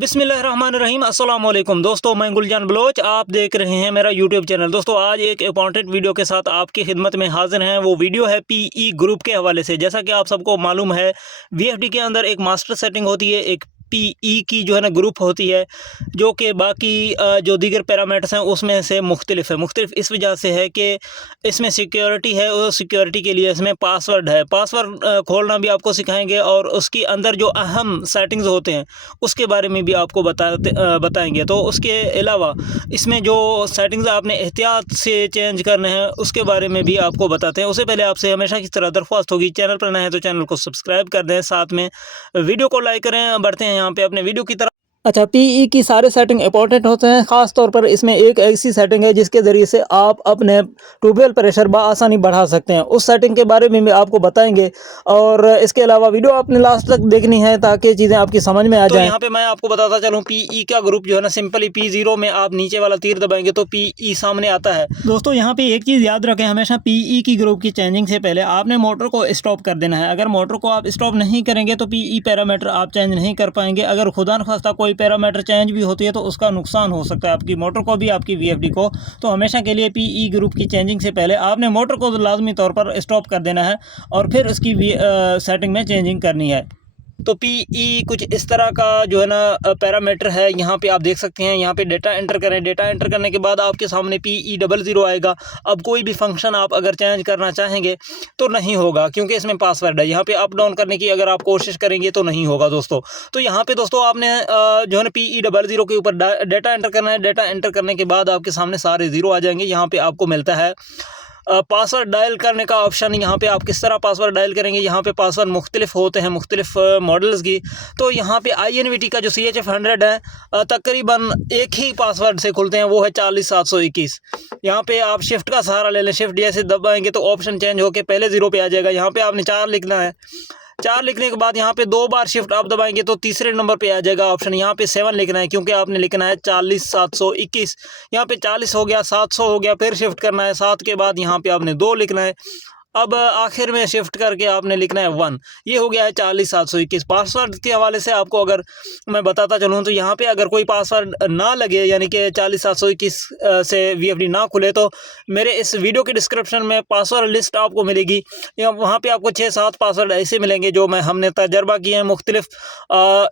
बिस्मिल्लाहिर्रहमानिर्रहीम अस्सलाम वालेकुम दोस्तों, मैं गुलजान बलोच। आप देख रहे हैं मेरा यूट्यूब चैनल। दोस्तों आज एक इंपॉर्टेंट वीडियो के साथ आपकी खिदमत में हाजिर हैं। वो वीडियो है पीई ग्रुप के हवाले से। जैसा कि आप सबको मालूम है, वीएफडी के अंदर एक मास्टर सेटिंग होती है, एक पीई की जो है ना ग्रुप होती है, जो कि बाकी जो दीगर पैरामीटर्स हैं उसमें से मुख्तलिफ है। मुख्तलिफ इस वजह से है कि इसमें सिक्योरिटी है और सिक्योरिटी के लिए इसमें पासवर्ड है। पासवर्ड खोलना भी आपको सिखाएंगे और उसके अंदर जो अहम सेटिंग्स होते हैं उसके बारे में भी आपको बताएंगे। तो उसके अलावा इसमें जो सेटिंग्स आपने एहतियात से चेंज करने हैं उसके बारे में भी आपको बताते हैं। उससे पहले आपसे हमेशा की तरह दरख्वास्त होगी, चैनल पर नए हैं तो चैनल को सब्सक्राइब कर दें, साथ में वीडियो को लाइक करें। बढ़ते हैं यहाँ पे अपने वीडियो की तरफ। अच्छा, पीई की सारे सेटिंग इंपॉर्टेंट होते हैं। ख़ास तौर पर इसमें एक ऐसी सेटिंग है जिसके ज़रिए से आप अपने ट्यूबवेल प्रेशर बआसानी बढ़ा सकते हैं। उस सेटिंग के बारे में भी आपको बताएंगे और इसके अलावा वीडियो आपने लास्ट तक देखनी है ताकि चीज़ें आपकी समझ में आ जाएं। यहाँ पे मैं आपको बताता चलूँ, पीई का ग्रुप जो है ना, सिंपली P0 में आप नीचे वाला तीर दबाएंगे तो पीई सामने आता है। दोस्तों यहाँ पे एक चीज़ याद रखें, हमेशा पीई की ग्रुप की चेंजिंग से पहले आपने मोटर को स्टॉप कर देना है। अगर मोटर को आप स्टॉप नहीं करेंगे तो पीई पैरामीटर आप चेंज नहीं कर पाएंगे। अगर खुदा न खास्ता कोई पैरामीटर चेंज भी होती है तो उसका नुकसान हो सकता है आपकी मोटर को भी, आपकी वीएफडी को। तो हमेशा के लिए पीई ग्रुप की चेंजिंग से पहले आपने मोटर को लाजमी तौर पर स्टॉप कर देना है और फिर उसकी सेटिंग में चेंजिंग करनी है। तो पीई कुछ इस तरह का जो है ना पैरामीटर है। यहाँ पे आप देख सकते हैं, यहाँ पे डेटा एंटर करें। डेटा एंटर करने के बाद आपके सामने PE00 आएगा। अब कोई भी फंक्शन आप अगर चेंज करना चाहेंगे तो नहीं होगा, क्योंकि इसमें पासवर्ड है। यहाँ पे अप डाउन करने की अगर आप कोशिश करेंगे तो नहीं होगा दोस्तों। तो यहाँ पे दोस्तों आपने जो है ना PE00 के ऊपर डेटा एंटर करना है। डेटा एंटर करने के बाद आपके सामने सारे ज़ीरो आ जाएंगे। यहाँ पे आपको मिलता है पासवर्ड डायल करने का ऑप्शन। यहाँ पे आप किस तरह पासवर्ड डायल करेंगे। यहाँ पे पासवर्ड मुख्तलिफ होते हैं, मुख्तलिफ मॉडल्स की। तो यहाँ पे INVT का जो CHF100 है तकरीबन एक ही पासवर्ड से खुलते हैं, वो है 40721। यहाँ पे आप शिफ्ट का सहारा ले लें। शिफ्ट जैसे दबाएंगे तो ऑप्शन चेंज होकर पहले ज़ीरो पे आ जाएगा। यहाँ पे आपने 4 लिखना है। 4 लिखने के बाद यहाँ पे 2 बार शिफ्ट आप दबाएंगे तो तीसरे नंबर पे आ जाएगा ऑप्शन। यहाँ पे 7 लिखना है, क्योंकि आपने लिखना है 40721। यहाँ पे 40 हो गया, 700 हो गया, फिर शिफ्ट करना है। 7 के बाद यहाँ पे आपने 2 लिखना है। अब आखिर में शिफ्ट करके आपने लिखना है 1। ये हो गया है 40721। पासवर्ड के हवाले से आपको अगर मैं बताता चलूँ तो यहाँ पे अगर कोई पासवर्ड ना लगे, यानी कि 40721 से वीएफडी ना खुले, तो मेरे इस वीडियो के डिस्क्रिप्शन में पासवर्ड लिस्ट आपको मिलेगी। या वहाँ पे आपको 6-7 पासवर्ड ऐसे मिलेंगे जो हमने तजर्बा किए हैं। मुख्तलिफ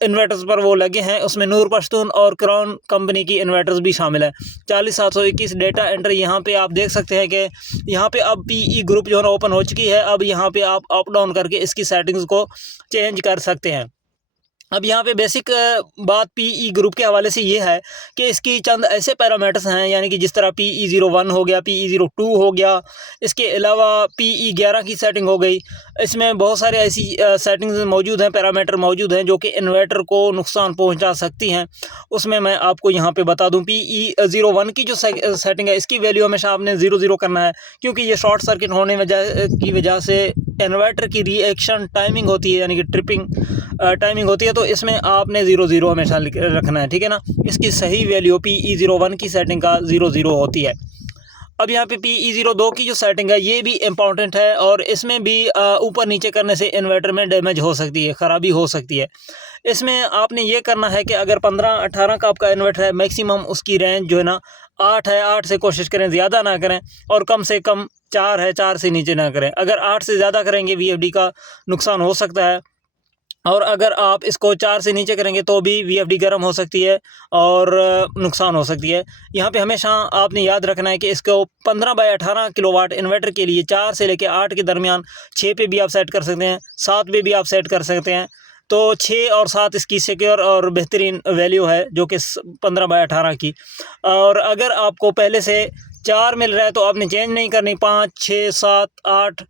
इन्वर्टर्स पर वो लगे हैं, उसमें नूर पश्तून और क्राउन कंपनी की इन्वर्टर्स भी शामिल है। 40721 डेटा एंटर। यहाँ पे आप देख सकते हैं कि यहाँ पे अब पीई ग्रुप जो है ना ओपन हो चुकी है। अब यहाँ पे आप अप डाउन करके इसकी सेटिंग्स को चेंज कर सकते हैं। अब यहाँ पे बेसिक बात पीई ग्रुप के हवाले से ये है कि इसकी चंद ऐसे पैरामीटर्स हैं, यानी कि जिस तरह PE01 हो गया, PE02 हो गया, इसके अलावा PE11 की सेटिंग हो गई। इसमें बहुत सारे ऐसी सेटिंग्स मौजूद हैं, पैरामीटर मौजूद हैं जो कि इन्वर्टर को नुकसान पहुंचा सकती हैं। उसमें मैं आपको यहाँ पे बता दूँ, PE01 की जो सेटिंग है इसकी वैल्यू हमेशा आपने 0 करना है, क्योंकि ये शॉर्ट सर्किट होने की वजह से इन्वर्टर की रिएक्शन टाइमिंग होती है, यानी कि ट्रिपिंग टाइमिंग होती है। तो इसमें आपने 0 हमेशा रखना है, ठीक है ना। इसकी सही वैल्यू PE01 की सेटिंग का 0 होती है। अब यहाँ पे PE02 की जो सेटिंग है ये भी इम्पॉर्टेंट है, और इसमें भी ऊपर नीचे करने से इन्वर्टर में डैमेज हो सकती है, ख़राबी हो सकती है। इसमें आपने ये करना है कि अगर 15-18 का आपका इन्वर्टर है, मैक्सिमम उसकी रेंज जो है ना 8 है। 8 से कोशिश करें ज़्यादा ना करें, और कम से कम 4 है, 4 से नीचे ना करें। अगर 8 से ज़्यादा करेंगे वीएफडी का नुकसान हो सकता है, और अगर आप इसको 4 से नीचे करेंगे तो भी वीएफडी गर्म हो सकती है और नुकसान हो सकती है। यहाँ पे हमेशा आपने याद रखना है कि इसको 15/18 किलोवाट इन्वर्टर के लिए 4 से लेकर 8 के दरमियान 6 पे भी आप सेट कर सकते हैं, 7 पे भी आप सेट कर सकते हैं। तो 6 और 7 इसकी सिक्योर और बेहतरीन वैल्यू है, जो कि 15/18 की। और अगर आपको पहले से 4 मिल रहा है तो आपने चेंज नहीं करनी। 5, 6, 7, 8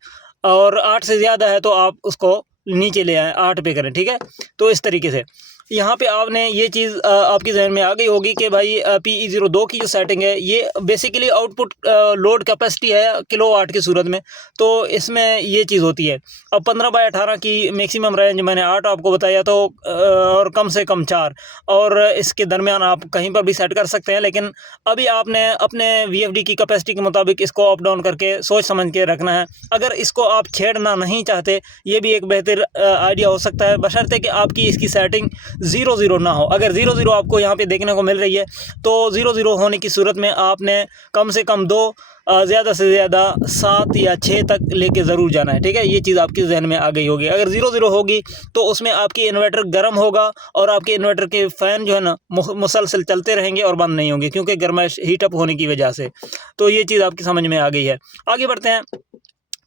और 8 से ज़्यादा है तो आप उसको नीचे ले आए, 8 पे करें, ठीक है। तो इस तरीके से यहाँ पे आपने ये चीज़ आपकी जहन में आ गई होगी कि भाई PE02 की जो सेटिंग है ये बेसिकली आउटपुट लोड कैपेसिटी है किलोवाट की सूरत में। तो इसमें ये चीज़ होती है। अब 15/18 की मैक्सिमम रेंज मैंने 8 आपको बताया, तो और कम से कम 4, और इसके दरमियान आप कहीं पर भी सेट कर सकते हैं। लेकिन अभी आपने अपने VFD की कैपेसिटी के मुताबिक इसको अप डाउन करके सोच समझ के रखना है। अगर इसको आप छेड़ना नहीं चाहते, ये भी एक बेहतर आइडिया हो सकता है, बशर्ते कि आपकी इसकी सेटिंग 0 ना हो। अगर 0 आपको यहाँ पे देखने को मिल रही है तो 0 होने की सूरत में आपने कम से कम 2 ज़्यादा से ज़्यादा 7 या 6 तक लेके ज़रूर जाना है, ठीक है। ये चीज़ आपके जहन में आ गई होगी। अगर 0 होगी तो उसमें आपकी इन्वर्टर गर्म होगा और आपके इन्वर्टर के फ़ैन जो है ना मुसलसल चलते रहेंगे और बंद नहीं होंगे, क्योंकि गर्माइश हीटअप होने की वजह से। तो ये चीज़ आपकी समझ में आ गई है। आगे बढ़ते हैं।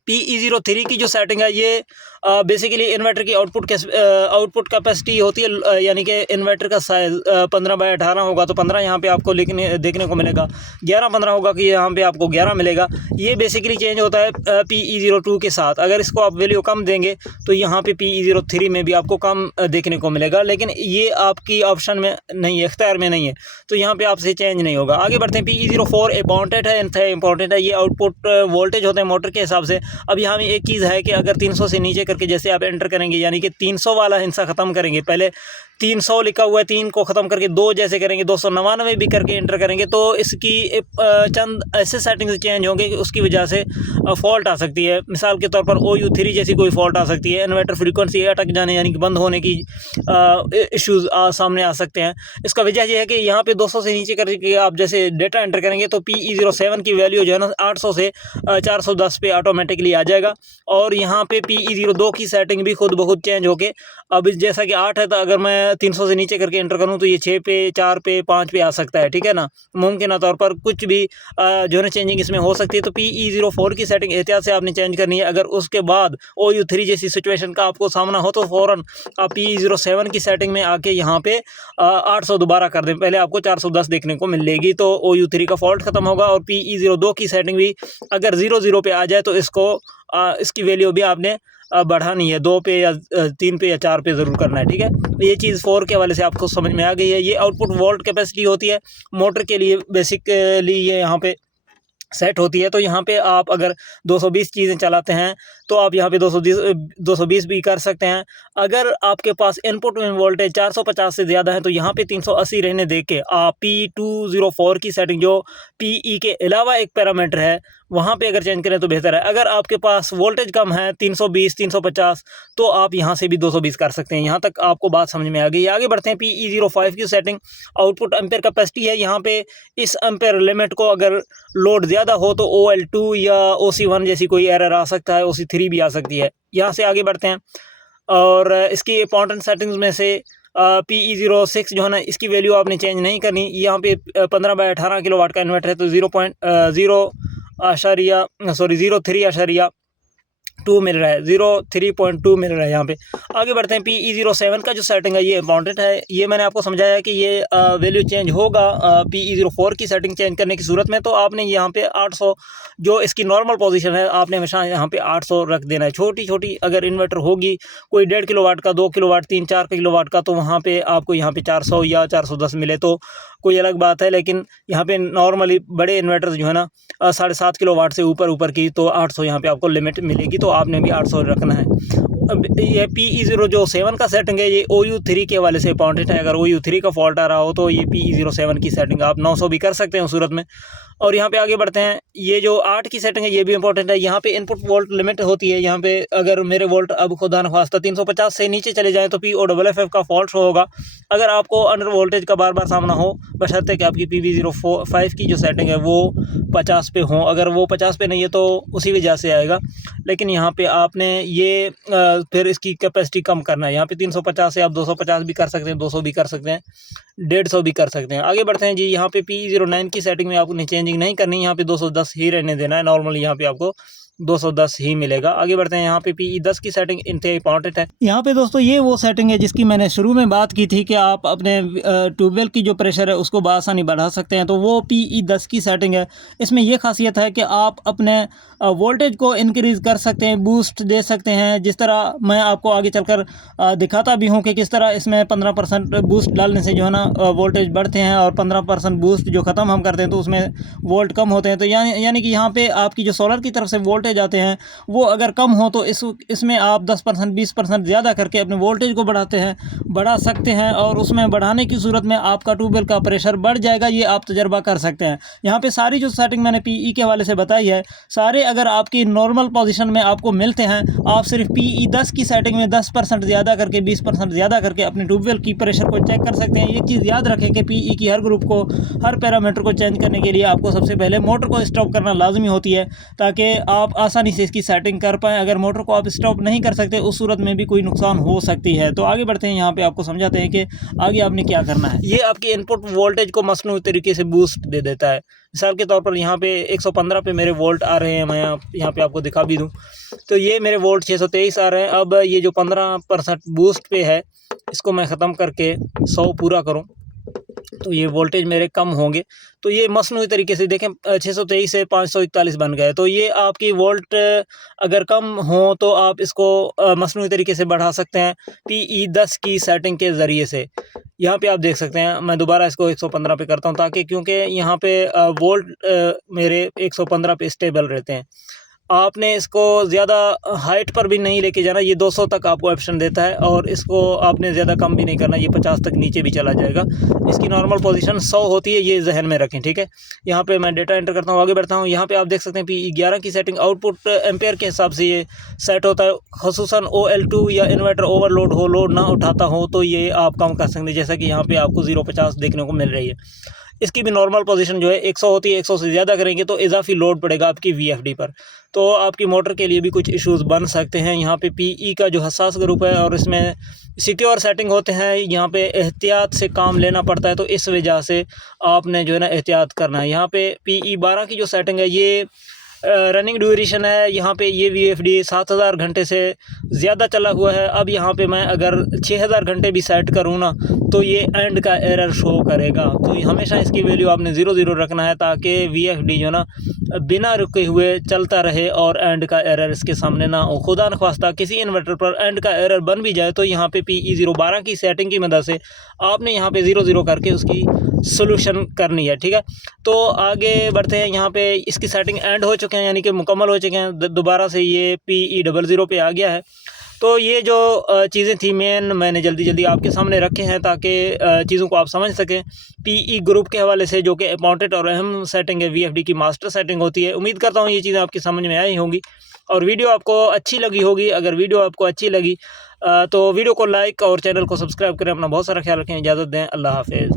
PE03 की जो सेटिंग है ये बेसिकली इन्वर्टर की आउटपुट कैपेसिटी होती है, यानी कि इन्वर्टर का साइज़ 15/18 होगा तो 15 यहाँ पे आपको देखने को मिलेगा, 11/15 होगा कि यहाँ पे आपको 11 मिलेगा। ये बेसिकली चेंज होता है PE02 के साथ। अगर इसको आप वैल्यू कम देंगे तो यहाँ पे PE03 में भी आपको कम देखने को मिलेगा, लेकिन ये आपकी ऑप्शन में नहीं है, इख्तियार में नहीं है, तो यहाँ पे आपसे चेंज नहीं होगा। आगे बढ़ते हैं। PE04 इंपॉर्टेंट है, ये आउटपुट वोल्टेज होते हैं मोटर के हिसाब से। अब यहाँ में एक चीज़ है कि अगर 300 से नीचे करके जैसे आप एंटर करेंगे, यानी कि 300 वाला हिस्सा ख़त्म करेंगे, पहले 300 लिखा हुआ है, 3 को ख़त्म करके 2 जैसे करेंगे, 299 भी करके एंटर करेंगे तो इसकी चंद ऐसे सेटिंग्स चेंज होंगे कि उसकी वजह से फॉल्ट आ सकती है। मिसाल के तौर पर OU3 जैसी कोई फॉल्ट आ सकती है, इन्वर्टर फ्रीक्वेंसी अटक जाने यानी कि बंद होने की इश्यूज़ सामने आ सकते हैं। इसका वजह यह है कि यहाँ पे 200 से नीचे करके आप जैसे डेटा एंटर करेंगे तो PE07 की वैल्यू जो है ना 800 से 410 पे ऑटोमेटिकली आ जाएगा। और यहाँ पे PE02 की सेटिंग भी खुद ब खुद चेंज होके, अब जैसा कि 8 है तो अगर मैं 300 से नीचे करके एंटर करूँ तो ये 6 पे, 4 पे, 5 पे आ सकता है, ठीक है ना। मुमकिन तौर पर कुछ भी जो है ना चेंजिंग इसमें हो सकती है। तो PE04 की सेटिंग एहतियात से आपने चेंज करनी है। अगर उसके बाद OU3 जैसी सिचुएशन का आपको सामना हो तो फ़ौरन आप PE07 की सेटिंग में आके यहाँ पे 800 दोबारा कर दें, पहले आपको 410 देखने को मिलेगी, तो OU3 का फॉल्ट ख़त्म होगा। और PE02 की सेटिंग भी अगर 0 पे आ जाए तो इसकी वैल्यू भी आपने बढ़ानी है, 2 पे या 3 पे या 4 पे ज़रूर करना है, ठीक है। ये चीज़ 4 के हवाले से आपको समझ में आ गई है। ये आउटपुट वोल्ट कैपेसिटी होती है मोटर के लिए, बेसिकली ये यहाँ पे सेट होती है। तो यहाँ पे आप अगर 220 चीज़ें चलाते हैं तो आप यहाँ पे 220 भी कर सकते हैं। अगर आपके पास इनपुट में वोल्टेज 450 से ज़्यादा है तो यहाँ पे 380 रहने दे के आप P204 की सेटिंग, जो PE के अलावा एक पैरामीटर है, वहाँ पे अगर चेंज करें तो बेहतर है। अगर आपके पास वोल्टेज कम है 320, 350, तो आप यहाँ से भी 220 कर सकते हैं। यहाँ तक आपको बात समझ में आ गई। आगे बढ़ते हैं। PE05 की सेटिंग आउटपुट एम्पेयर कैपेसिटी है। यहाँ पे इस एम्पेयर लिमिट को अगर लोड ज़्यादा हो तो OL2 या OC1 जैसी कोई एरर आ सकता है, OC3 भी आ सकती है। यहाँ से आगे बढ़ते हैं और इसकी इंपॉर्टेंट सेटिंग्स में से PE06 जो है ना, इसकी वैल्यू आपने चेंज नहीं करनी। यहाँ पे 15/18 किलोवाट का इन्वर्टर है तो 0.2 मिल रहा है, 0.3.2 मिल रहा है यहाँ पे। आगे बढ़ते हैं। PE07 का जो सेटिंग है ये इंपॉर्टेंट है। ये मैंने आपको समझाया कि ये वैल्यू चेंज होगा PE04 की सेटिंग चेंज करने की सूरत में। तो आपने यहाँ पे 800 जो इसकी नॉर्मल पोजीशन है, आपने हमेशा यहाँ पे 800 रख देना है। छोटी छोटी अगर इन्वर्टर होगी कोई 1.5 किलोवाट का, 2 किलोवाट, 3-4 किलोवाट का, तो वहाँ पे आपको यहाँ पे 400 या 410 मिले तो कोई अलग बात है। लेकिन यहाँ पे नॉर्मली बड़े इन्वर्टर्स जो है ना 7.5 किलोवाट से ऊपर की, तो 800 यहाँ पे आपको लिमिट मिलेगी, तो आपने भी 800 रखना है। अब ये PE07 का सेटिंग है, ये OU3 के हवाले से इंपॉर्टेंट है। अगर OU3 का फॉल्ट आ रहा हो तो ये PE07 की सेटिंग आप 900 भी कर सकते हैं उस सूरत में। और यहाँ पे आगे बढ़ते हैं। ये जो 8 की सेटिंग है ये भी इंपॉर्टेंट है। यहाँ पे इनपुट वोल्ट लिमिट होती है। यहाँ पे अगर मेरे वोल्ट अब खुदा न खास्ता 350 से नीचे चले जाएँ तो POFF का फॉल्ट होगा। अगर आपको अंडर वोल्टेज का बार बार सामना हो, बशर्ते कि आपकी PB05 की जो सेटिंग है वो 50 पे हो। अगर वो 50 पे नहीं है तो उसी वजह से आएगा। लेकिन यहाँ पे आपने ये फिर इसकी कैपेसिटी कम करना है। यहाँ पे 350 से आप 250 भी कर सकते हैं, 200 भी कर सकते हैं, 150 भी कर सकते हैं। आगे बढ़ते हैं जी। यहाँ पे PE09 की सेटिंग में आपने चेंजिंग नहीं करनी, यहाँ पे 210 ही रहने देना है। नॉर्मली यहाँ पे आपको 210 ही मिलेगा। आगे बढ़ते हैं। यहाँ पे PE10 की सेटिंग इंतहाई इंपॉर्टेंट है। यहाँ पे दोस्तों ये वो सेटिंग है जिसकी मैंने शुरू में बात की थी कि आप अपने ट्यूबवेल की जो प्रेशर है उसको बआसानी बढ़ा सकते हैं, तो वो PE10 की सेटिंग है। इसमें ये खासियत है कि आप अपने वोल्टेज को इंक्रीज़ कर सकते हैं, बूस्ट दे सकते हैं। जिस तरह मैं आपको आगे चलकर दिखाता भी हूँ कि किस तरह इसमें 15% बूस्ट डालने से जो है ना वोल्टेज बढ़ते हैं, और 15% बूस्ट जो ख़त्म हम करते हैं तो उसमें वोल्ट कम होते हैं। तो यानी कि यहाँ पे आपकी जो सोलर की तरफ से वोल्टेज बढ़ाते जाते हैं वो अगर कम हो तो इसमें आप 10% 20% ज़्यादा करके अपने वोल्टेज को बढ़ा सकते हैं और उसमें बढ़ाने की सूरत में आपका ट्यूबवेल का प्रेशर बढ़ जाएगा। ये आप तजर्बा कर सकते हैं। यहाँ पे सारी जो सेटिंग मैंने पीई के हवाले से बताई है, सारे अगर आपकी नॉर्मल पोजीशन में आपको मिलते हैं, आप सिर्फ पीई 10 की सेटिंग में 10% ज़्यादा करके 20% ज़्यादा करके अपने ट्यूबवेल की प्रेशर को चेक कर सकते हैं। एक चीज़ याद रखें कि पीई की हर ग्रुप को, हर पैरामीटर को चेंज करने के लिए आपको सबसे पहले मोटर को स्टॉप करना लाजमी होती है, ताकि आप आसानी से इसकी सेटिंग कर पाएँ। अगर मोटर को आप स्टॉप नहीं कर सकते, उस सूरत में भी कोई नुकसान हो सकती है। तो आगे बढ़ते हैं, यहाँ पे आपको समझाते हैं कि आगे आपने क्या करना है। ये आपकी इनपुट वोल्टेज को मसनूई तरीके से बूस्ट दे देता है। मिसाल के तौर पर यहाँ पे 115 पे मेरे वोल्ट आ रहे हैं, मैं यहाँ पे आपको दिखा भी दूँ तो ये मेरे वोल्ट 623 आ रहे हैं। अब ये जो 15% बूस्ट पे है, इसको मैं ख़त्म करके 100 पूरा करूँ तो ये वोल्टेज मेरे कम होंगे। तो ये मसनूई तरीके से देखें 623 से 541 बन गए। तो ये आपकी वोल्ट अगर कम हो तो आप इसको मसनूई तरीके से बढ़ा सकते हैं पीई 10 की सेटिंग के ज़रिए से। यहाँ पे आप देख सकते हैं, मैं दोबारा इसको 115 पे करता हूँ ताकि, क्योंकि यहाँ पे वोल्ट मेरे 115 पे स्टेबल रहते हैं। आपने इसको ज़्यादा हाइट पर भी नहीं लेके जाना, ये 200 तक आपको ऑप्शन देता है, और इसको आपने ज़्यादा कम भी नहीं करना, ये 50 तक नीचे भी चला जाएगा। इसकी नॉर्मल पोजीशन 100 होती है, ये जहन में रखें, ठीक है। यहाँ पे मैं डेटा एंटर करता हूँ, आगे बढ़ता हूँ। यहाँ पे आप देख सकते हैं पी 11 की सेटिंग आउटपुट एम्पेयर के हिसाब से ये सेट होता है। खसूसन OL2 या इन्वर्टर ओवरलोड हो, लोड ना उठाता हो तो ये आप कम कर सकते हैं, जैसा कि यहाँ पे आपको 050 देखने को मिल रही है। इसकी भी नॉर्मल पोजीशन जो है 100 होती है, 100 से ज़्यादा करेंगे तो इजाफी लोड पड़ेगा आपकी VFD पर, तो आपकी मोटर के लिए भी कुछ इश्यूज़ बन सकते हैं। यहाँ पे पीई का जो हसास ग्रुप है और इसमें सिक्योर सेटिंग होते हैं, यहाँ पे एहतियात से काम लेना पड़ता है, तो इस वजह से आपने जो है ना एहतियात करना है। यहाँ पे पीई 12 की जो सेटिंग है, ये रनिंग ड्यूरेशन है, यहाँ पे ये VFD 7000 घंटे से ज़्यादा चला हुआ है। अब यहाँ पे मैं अगर 6000 घंटे भी सेट करूँ ना तो ये एंड का एरर शो करेगा। तो हमेशा इसकी वैल्यू आपने 0 रखना है ताकि VFD जो ना बिना रुके हुए चलता रहे और एंड का एरर इसके सामने ना हो। खुदा न ख्वास्ता किसी इन्वर्टर पर एंड का एरर बन भी जाए तो यहाँ पे PE 012 की सेटिंग की मदद से आपने यहाँ पे 0 करके उसकी सोल्यूशन करनी है, ठीक है। तो आगे बढ़ते हैं, यहाँ पे इसकी सेटिंग एंड हो चुके हैं, यानी कि मुकम्मल हो चुके हैं। दोबारा से ये PE 00 पे आ गया है। तो ये जो चीज़ें थी मेन, मैंने जल्दी आपके सामने रखे हैं ताकि चीज़ों को आप समझ सकें। पीई ग्रुप के हवाले से जो कि इंपॉर्टेंट और अहम सेटिंग है, VFD की मास्टर सेटिंग होती है। उम्मीद करता हूँ ये चीज़ें आपकी समझ में आई होंगी और वीडियो आपको अच्छी लगी होगी। अगर वीडियो आपको अच्छी लगी तो वीडियो को लाइक और चैनल को सब्सक्राइब करें। अपना बहुत सारा ख्याल रखें, इजाज़त दें, अल्लाह हाफिज़।